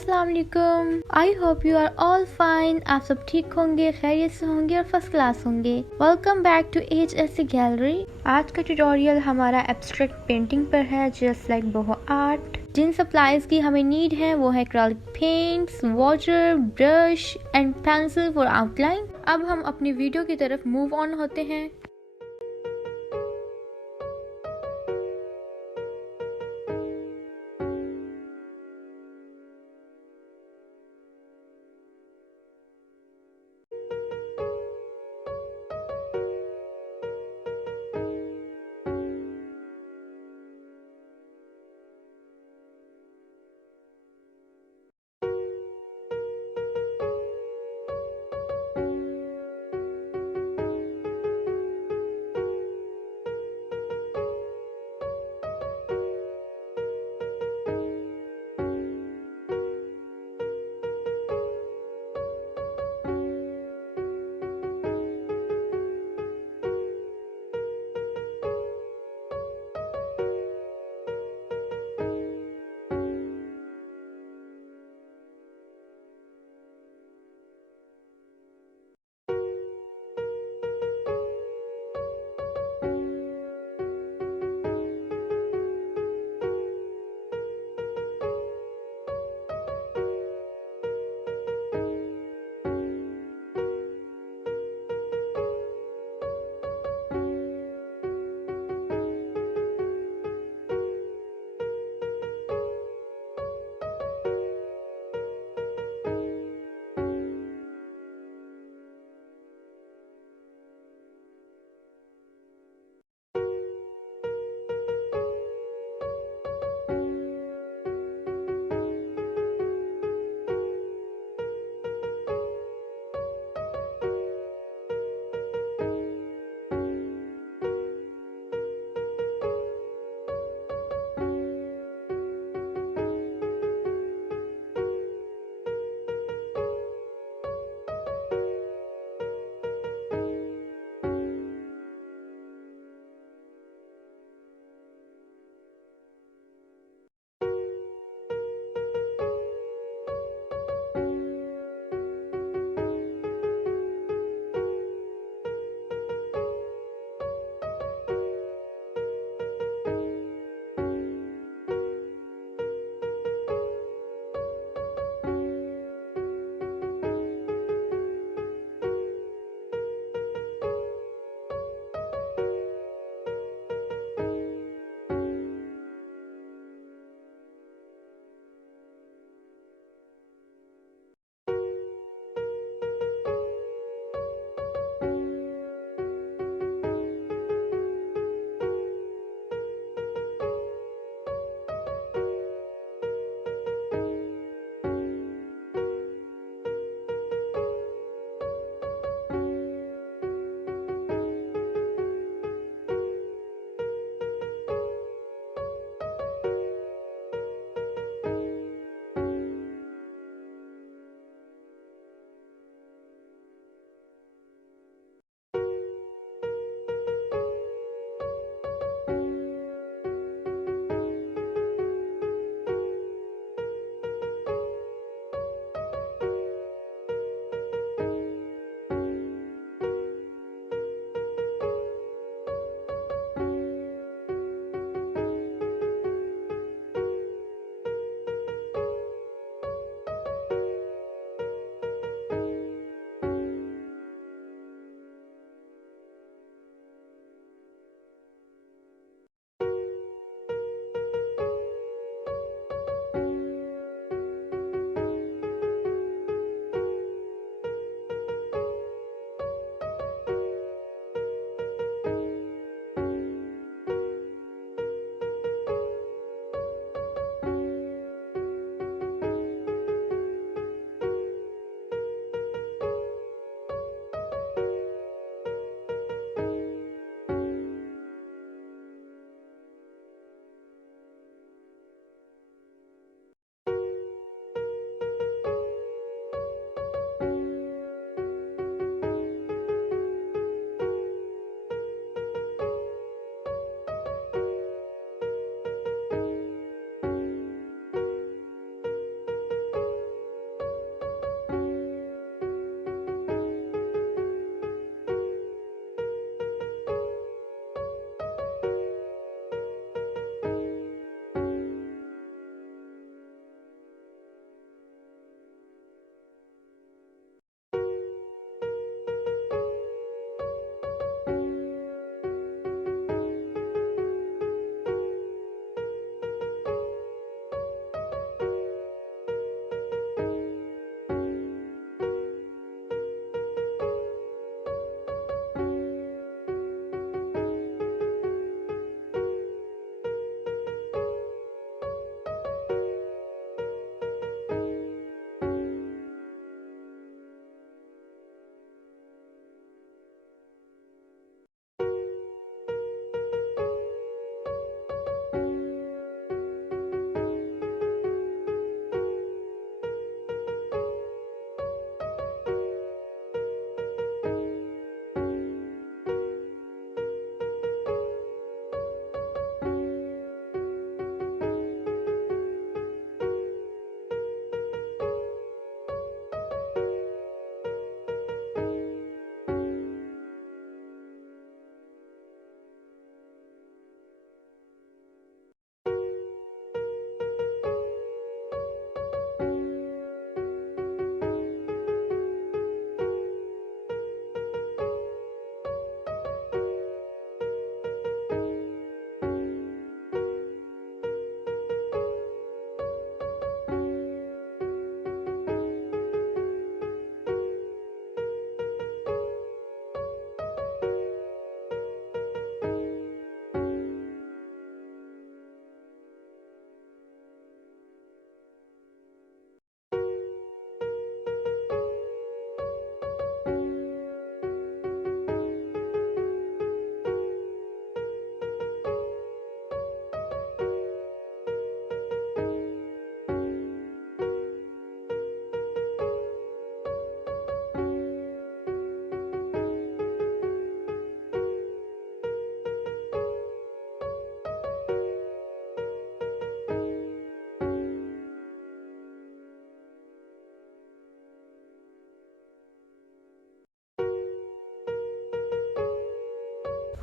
अस्सलाम वालेकुम। I hope you are all fine. आप सब ठीक होंगे, खैरियत से होंगे और फर्स्ट क्लास होंगे। Welcome back to HSA gallery. आज का ट्यूटोरियल हमारा एब्स्ट्रैक्ट पेंटिंग पर है, जस्ट लाइक बोहो आर्ट। जिन सप्लाईज की हमें नीड है वो है acrylic paints, water, brush and pencil for outline. अब हम अपनी वीडियो की तरफ मूव ऑन होते हैं।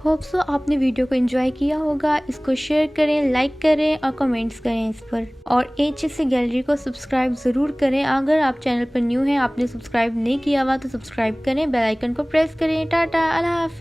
होप सो आपने वीडियो को एंजॉय किया होगा। इसको शेयर करें, लाइक करें और कमेंट्स करें इस पर। और HSA गैलरी को सब्सक्राइब जरूर करें। अगर आप चैनल पर न्यू हैं, आपने सब्सक्राइब नहीं किया हुआ तो सब्सक्राइब करें, बेल आइकन को प्रेस करें। टाटा, अल्लाह हाफिज़।